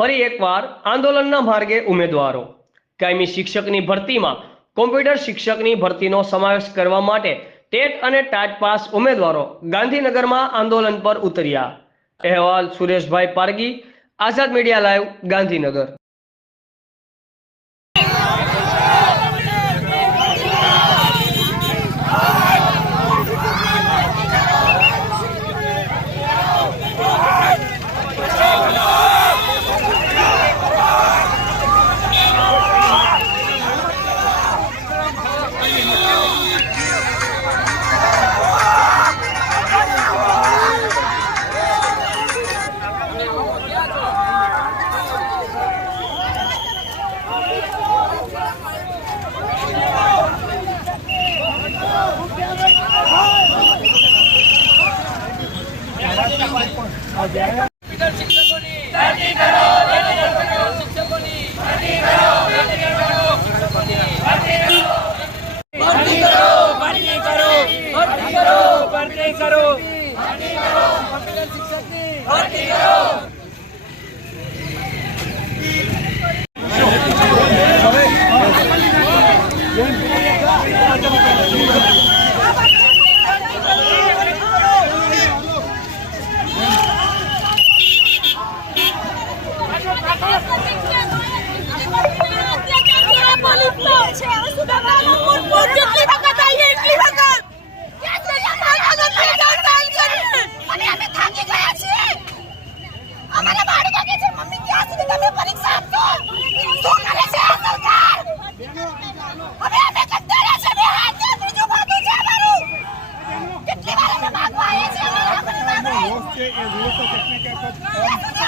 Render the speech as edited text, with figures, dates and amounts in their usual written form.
ફરી એકવાર આંદોલનના માર્ગે ઉમેદવારો કાયમી શિક્ષકની ભરતીમાં કોમ્પ્યુટર શિક્ષકની ભરતીનો સમાવેશ કરવા માટે ટેટ અને ટાટ પાસ ઉમેદવારો ગાંધીનગરમાં આંદોલન પર ઉતર્યા। અહેવાલ સુરેશભાઈ પારગી, આઝાદ મીડિયા લાઈવ, ગાંધીનગર। ये विरोध तो करने के